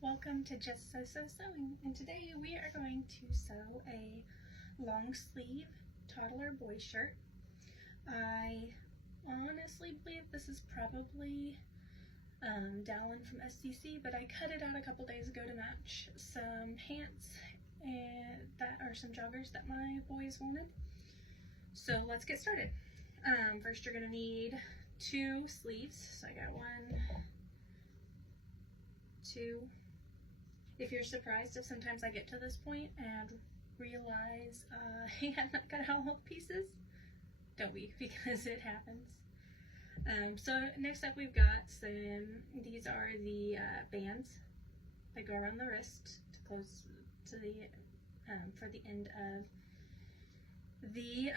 Welcome to Just So Sewing, and today we are going to sew a long sleeve toddler boy shirt. I honestly believe this is probably Dallin from SCC, but I cut it out a couple days ago to match some pants and that are some joggers that my boys wanted. So let's get started. First you're going to need 2 sleeves. So I got 1, 2. If you're surprised if sometimes I get to this point and realize I have not got all the pieces, don't be, because it happens. So next up we've got these are the bands that go around the wrist to close to the, for the end of the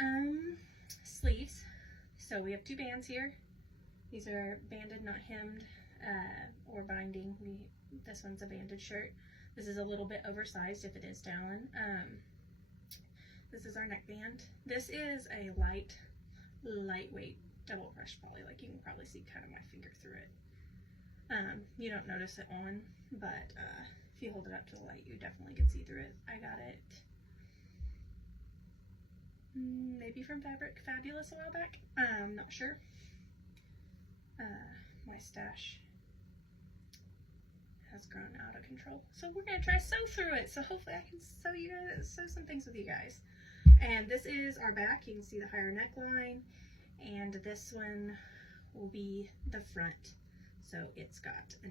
sleeves. So we have 2 bands here. These are banded, not hemmed or binding. This one's a banded shirt. This is a little bit oversized if it is Dallin. This is our neck band. This is a lightweight double brush poly. Like you can probably see kind of my finger through it. You don't notice it on, but if you hold it up to the light, you definitely can see through it. I got it maybe from Fabric Fabulous a while back. Not sure. My stash has grown out of control, so we're gonna try sew through it. So hopefully I can sew some things with you guys. And this is our back. You can see the higher neckline, and this one will be the front, so it's got a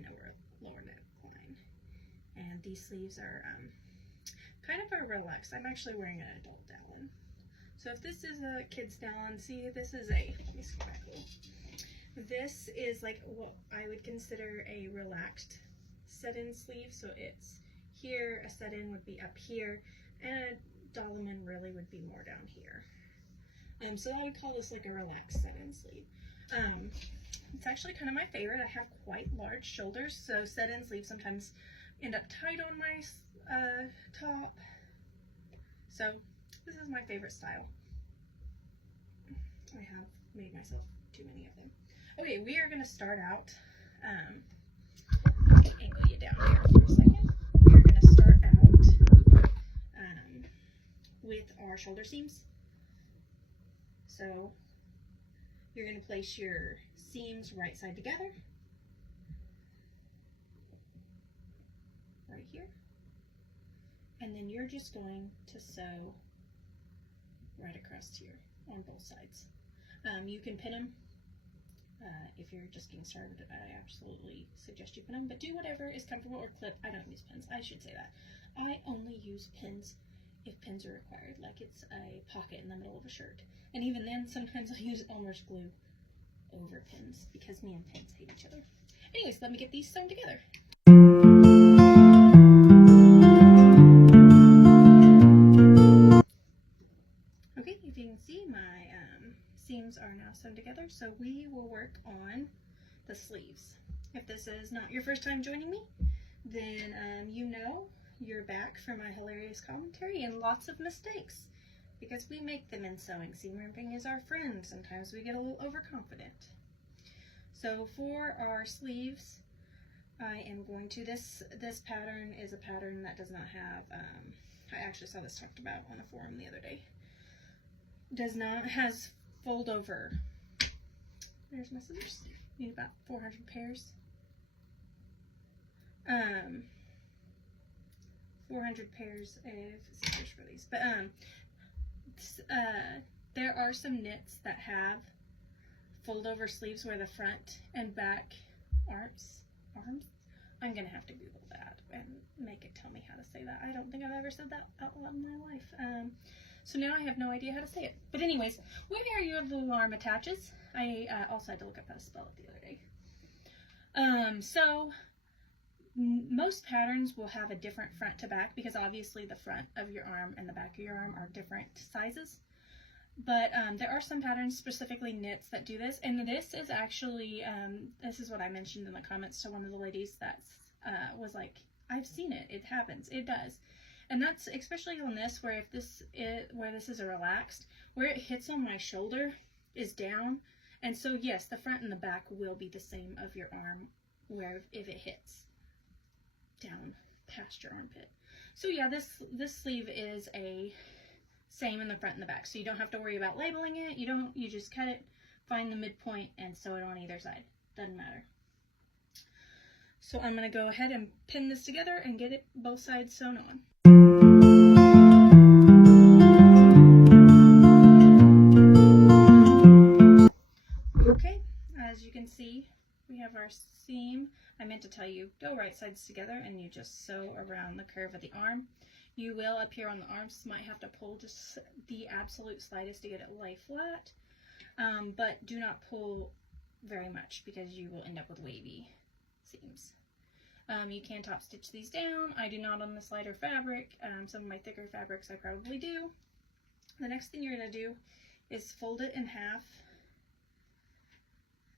lower neckline. And these sleeves are kind of a relaxed. I'm actually wearing an adult Dallin. So if this is a kid's Dallin, see, this is a, let me see back a little. This is like what I would consider a relaxed set-in sleeve. So it's here, a set-in would be up here, and a Dollarman really would be more down here. So I would call this like a relaxed set-in sleeve. It's actually kind of my favorite. I have quite large shoulders, so set-in sleeves sometimes end up tight on my top. So this is my favorite style. I have made myself too many of them. Okay, we are going to start out, angle you down here for a second. We are going to start out with our shoulder seams. So you're going to place your seams right side together, right here, and then you're just going to sew right across here on both sides. You can pin them. If you're just getting started, I absolutely suggest you pin them, but do whatever is comfortable, or clip. I don't use pins. I should say that. I only use pins if pins are required, like it's a pocket in the middle of a shirt. And even then, sometimes I use Elmer's glue over pins, because me and pins hate each other. Anyways, let me get these sewn together. Okay, if you can see, my seams are now sewn together, so we will work on the sleeves. If this is not your first time joining me, then you know you're back for my hilarious commentary and lots of mistakes, because we make them in sewing. Seam ripping is our friend. Sometimes we get a little overconfident. So for our sleeves, I am going to, this pattern is a pattern that does not have, I actually saw this talked about on a forum the other day, has fold over. There's my scissors. Need about 400 pairs. 400 pairs of scissors for these. But there are some knits that have fold over sleeves where the front and back arms. I'm gonna have to Google that and make it tell me how to say that. I don't think I've ever said that out loud in my life. So now I have no idea how to say it. But anyways, where your little arm attaches. I also had to look up how to spell it the other day. So most patterns will have a different front to back, because obviously the front of your arm and the back of your arm are different sizes. But there are some patterns, specifically knits, that do this. And this is actually, this is what I mentioned in the comments to one of the ladies that was like, I've seen it. It happens. It does. And that's especially on this, where this is a relaxed, where it hits on my shoulder is down. And so yes, the front and the back will be the same of your arm where if it hits. down past your armpit. So yeah, this sleeve is a same in the front and the back, so you don't have to worry about labeling it. You just cut it, find the midpoint, and sew it on either side. Doesn't matter. So I'm going to go ahead and pin this together and get it both sides sewn on. Okay, as you can see, we have our seam. I meant to tell you, go right sides together and you just sew around the curve of the arm. You will, up here on the arms, might have to pull just the absolute slightest to get it lay flat, but do not pull very much because you will end up with wavy seams. You can top stitch these down. I do not on this lighter fabric. Some of my thicker fabrics I probably do. The next thing you're going to do is fold it in half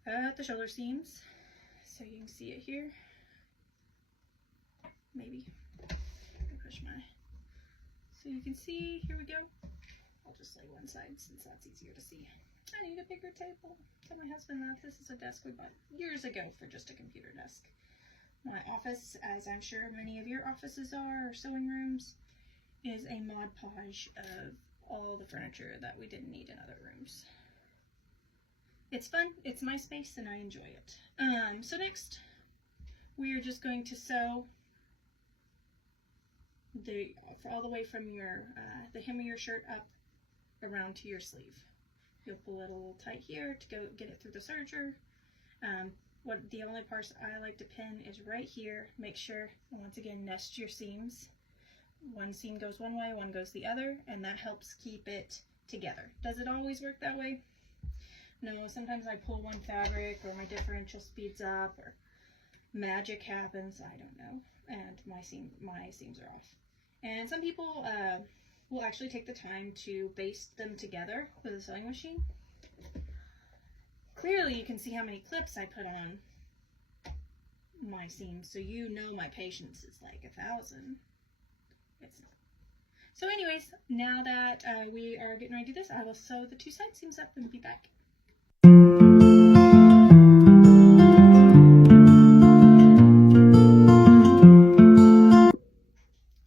at the shoulder seams, so you can see it here. Maybe push my, so you can see. Here we go. I'll just lay one side since that's easier to see. I need a bigger table. Tell my husband that this is a desk we bought years ago for just a computer desk. My office, as I'm sure many of your offices are, or sewing rooms, is a Mod Podge of all the furniture that we didn't need in other rooms. It's fun, it's my space, and I enjoy it. So next, we are just going to sew all the way from your the hem of your shirt up around to your sleeve. You'll pull it a little tight here to go get it through the serger. The only parts I like to pin is right here. Make sure, once again, nest your seams. One seam goes one way, one goes the other, and that helps keep it together. Does it always work that way? No, sometimes I pull one fabric or my differential speeds up or magic happens, I don't know, and my seams are off. And some people will actually take the time to baste them together with a sewing machine. Clearly you can see how many clips I put on my seams, so you know my patience is like 1,000. It's not. So anyways, now that we are getting ready to do this, I will sew the two side seams up and be back.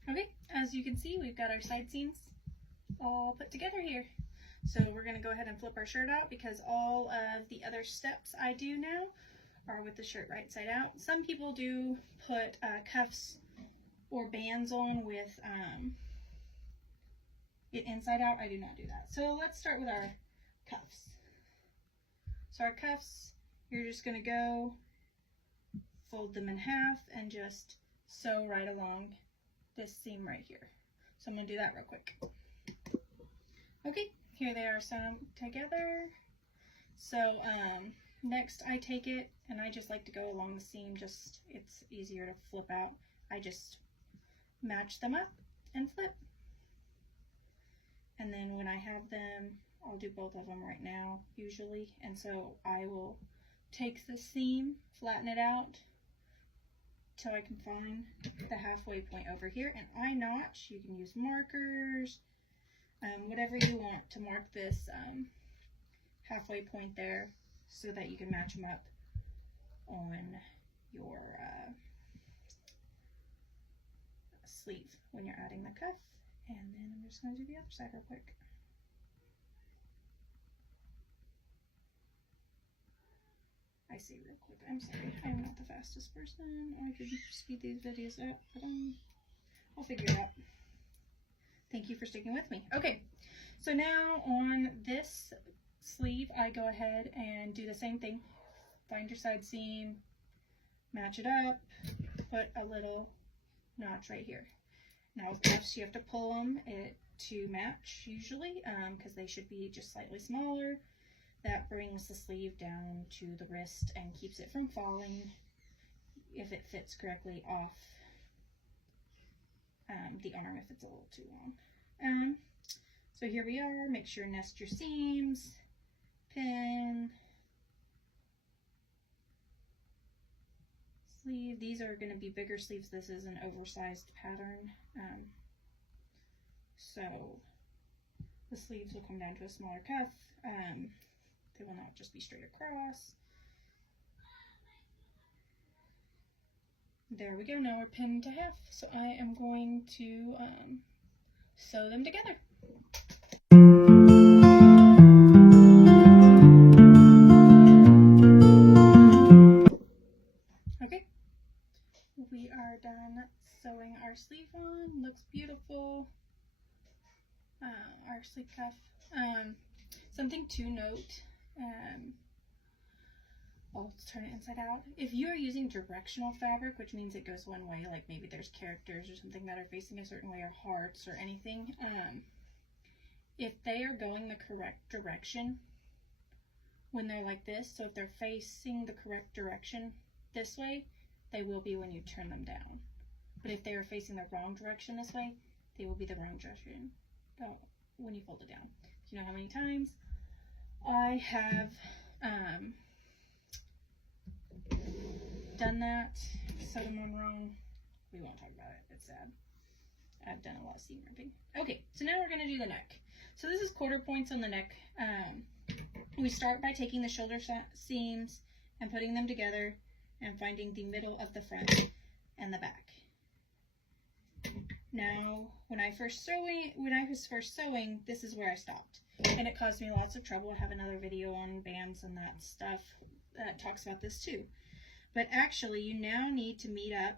Okay, as you can see, we've got our side seams all put together here. So we're going to go ahead and flip our shirt out because all of the other steps I do now are with the shirt right side out. Some people do put cuffs or bands on with it inside out. I do not do that. So let's start with our cuffs. So our cuffs, you're just going to go fold them in half and just sew right along this seam right here. So I'm going to do that real quick. Okay, here they are sewn together. So next I take it and I just like to go along the seam, just it's easier to flip out. I just match them up and flip. And then when I have them, I'll do both of them right now usually, and so I will take the seam, flatten it out till I can find the halfway point over here, and I notch. You can use markers, whatever you want to mark this halfway point there so that you can match them up on your sleeve when you're adding the cuff. And then I'm just going to do the other side real quick. I see real quick. I'm sorry, I'm not the fastest person. I could speed these videos up, but I'll figure it out. Thank you for sticking with me. Okay, so now on this sleeve, I go ahead and do the same thing. Find your side seam, match it up, put a little notch right here. Now with cuffs, you have to pull them to match usually, because they should be just slightly smaller. That brings the sleeve down to the wrist and keeps it from falling if it fits correctly off the arm if it's a little too long. So here we are. Make sure nest your seams, pin, sleeve. These are going to be bigger sleeves. This is an oversized pattern, so the sleeves will come down to a smaller cuff. They will not just be straight across. There we go. Now we're pinned to half. So I am going to sew them together. Okay, we are done sewing our sleeve on. Looks beautiful. Our sleeve cuff. Something to note. I'll turn it inside out. If you are using directional fabric, which means it goes one way, like maybe there's characters or something that are facing a certain way, or hearts or anything, if they are going the correct direction when they're like this, so if they're facing the correct direction this way, they will be when you turn them down. But if they are facing the wrong direction this way, they will be the wrong direction when you fold it down. You know how many times I have done that, sewed them on wrong. We won't talk about it, it's sad. I've done a lot of seam ripping. Okay, so now we're going to do the neck. So this is quarter points on the neck. We start by taking the shoulder seams and putting them together and finding the middle of the front and the back. Now, when I was first sewing, this is where I stopped, and it caused me lots of trouble. I have another video on bands and that stuff that talks about this too. But actually, you now need to meet up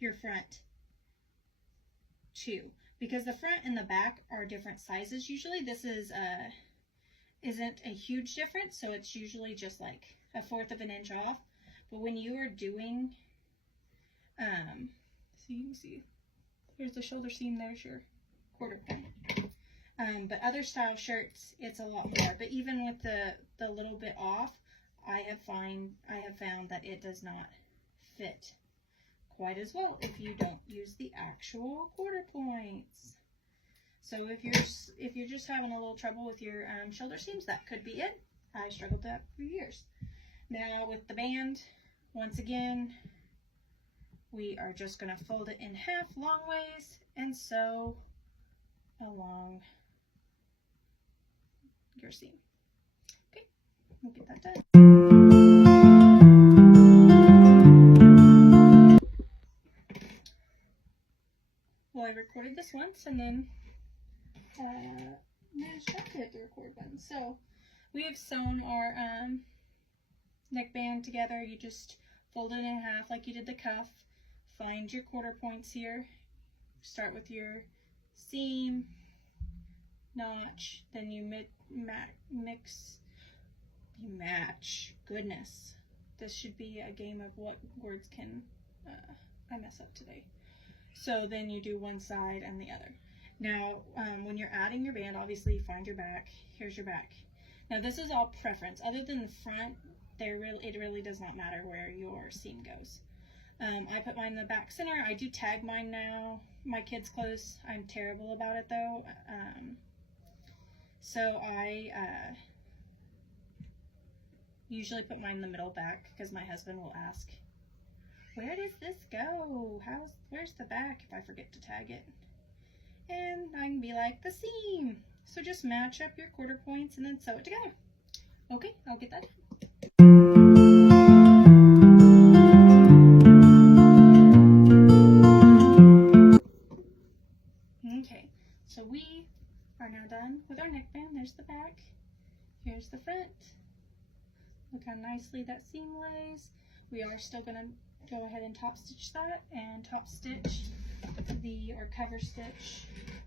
your front too, because the front and the back are different sizes. Usually, this is isn't a huge difference, so it's usually just like 1/4 of an inch off. But when you are doing, so you can see, here's the shoulder seam, there's your quarter point. But other style shirts, it's a lot more. But even with the little bit off, I have found that it does not fit quite as well if you don't use the actual quarter points. So if you're just having a little trouble with your shoulder seams, that could be it. I struggled with that for years. Now with the band, once again, we are just going to fold it in half long ways and sew along your seam. Okay, we'll get that done. Well, I recorded this once and then managed not to hit the record button. So we have sewn our neckband together. You just fold it in half like you did the cuff. Find your quarter points here. Start with your seam, notch, then you match. Goodness, this should be a game of what words can I mess up today. So then you do one side and the other. Now, when you're adding your band, obviously find your back. Here's your back. Now this is all preference. Other than the front, it really does not matter where your seam goes. I put mine in the back center. I do tag mine now, my kids' clothes. I'm terrible about it though. So I usually put mine in the middle back because my husband will ask, where does this go? Where's the back if I forget to tag it? And I can be like, the seam. So just match up your quarter points and then sew it together. Okay, I'll get that done. Okay, so we are now done with our neckband. There's the back. Here's the front. Look how nicely that seam lays. We are still going to go ahead and top stitch that and top stitch or cover stitch,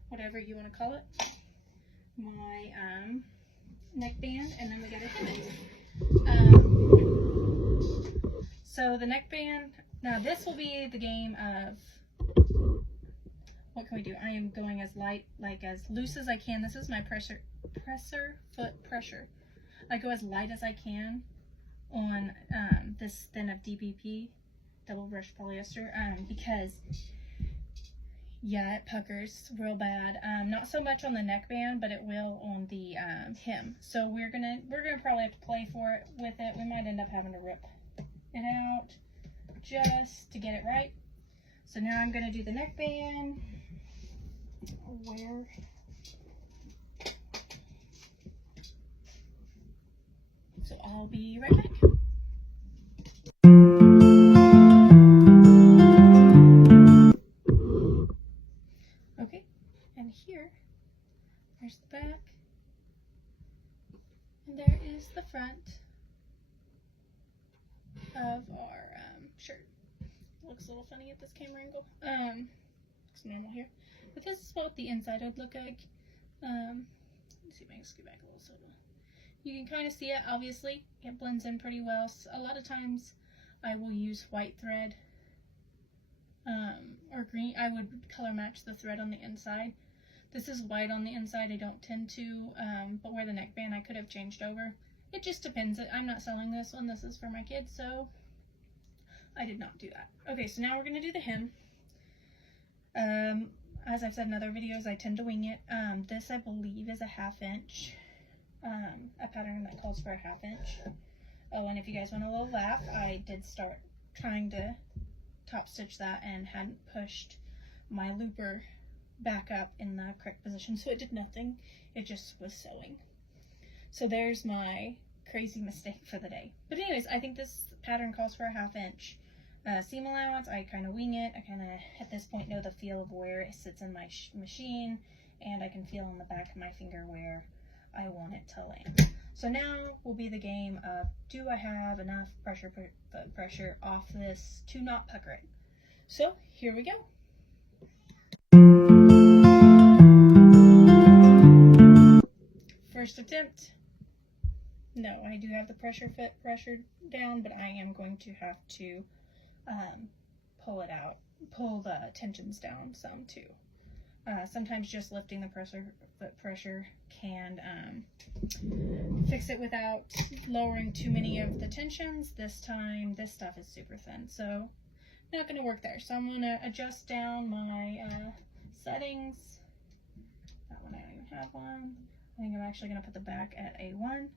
whatever you want to call it, my neckband, and then we got to hem it. So the neckband, now this will be the game of, what can we do? I am going as light, like as loose as I can. This is my foot pressure. I go as light as I can on this thin of DBP, double brush polyester, because yeah, it puckers real bad. Not so much on the neckband, but it will on the hem. So we're gonna probably have to play with it. We might end up having to rip it out just to get it right. So now I'm gonna do the neckband. So I'll be right back. the front of our shirt. It looks a little funny at this camera angle. Looks normal here. But this is what the inside would look like. Let's see if I can scoot back a little so you can kind of see it. Obviously, it blends in pretty well. So a lot of times I will use white thread or green. I would color match the thread on the inside. This is white on the inside. I don't tend to, but where the neckband I could have changed over. It just depends. I'm not selling this one. This is for my kids, so I did not do that. Okay, so now we're going to do the hem. As I've said in other videos, I tend to wing it. This, I believe, is a 1/2 inch. A pattern that calls for a 1/2 inch. Oh, and if you guys want a little laugh, I did start trying to top stitch that and hadn't pushed my looper back up in the correct position, so it did nothing. It just was sewing. So there's my crazy mistake for the day. But anyways, I think this pattern calls for a 1/2 inch seam allowance. I kind of wing it. I kind of, at this point, know the feel of where it sits in my machine, and I can feel on the back of my finger where I want it to land. So now will be the game of, do I have enough pressure off this to not pucker it? So here we go. First attempt. No, I do have the pressure down, but I am going to have to pull it out, pull the tensions down some too. Sometimes just lifting the foot pressure can fix it without lowering too many of the tensions. This time, this stuff is super thin, so not going to work there. So I'm going to adjust down my settings. That one I don't even have one. I think I'm actually going to put the back at A1.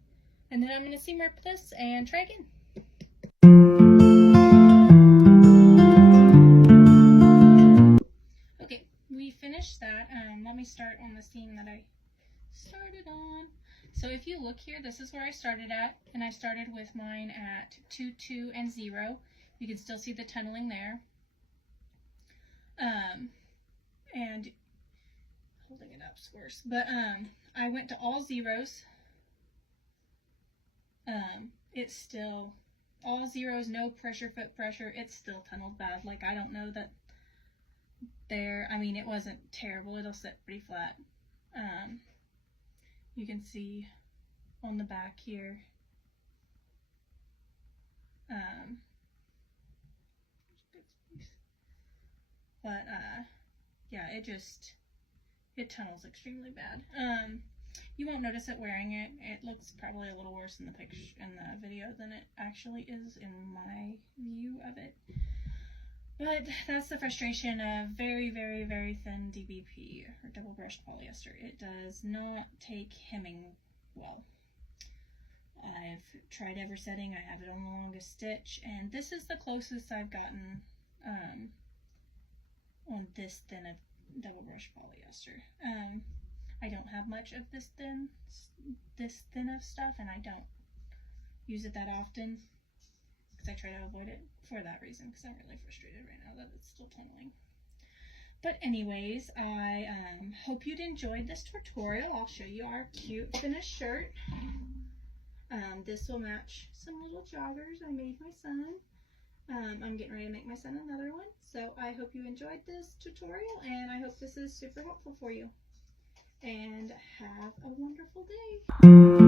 And then I'm going to seam rip this and try again. Okay, we finished that. Let me start on the seam that I started on. So if you look here, this is where I started at, and I started with mine at 2, 2, and 0. You can still see the tunneling there. And holding it up's worse, but I went to all zeros. It's still all zeros, no foot pressure. It's still tunneled bad. Like, I don't know that there, I mean, it wasn't terrible. It'll sit pretty flat. You can see on the back here. Yeah, it tunnels extremely bad. You won't notice it wearing it. It looks probably a little worse in the picture, in the video, than it actually is in my view of it. But that's the frustration of very, very, very thin DBP, or double brushed polyester. It does not take hemming well. I've tried Eversetting. I have it on the longest stitch, and this is the closest I've gotten on this thin of double brush polyester. I don't have much of this thin of stuff, and I don't use it that often because I try to avoid it for that reason, because I'm really frustrated right now that it's still tunneling. But anyways, I hope you'd enjoyed this tutorial. I'll show you our cute finished shirt. This will match some little joggers I made my son. I'm getting ready to make my son another one. So I hope you enjoyed this tutorial, and I hope this is super helpful for you. And have a wonderful day.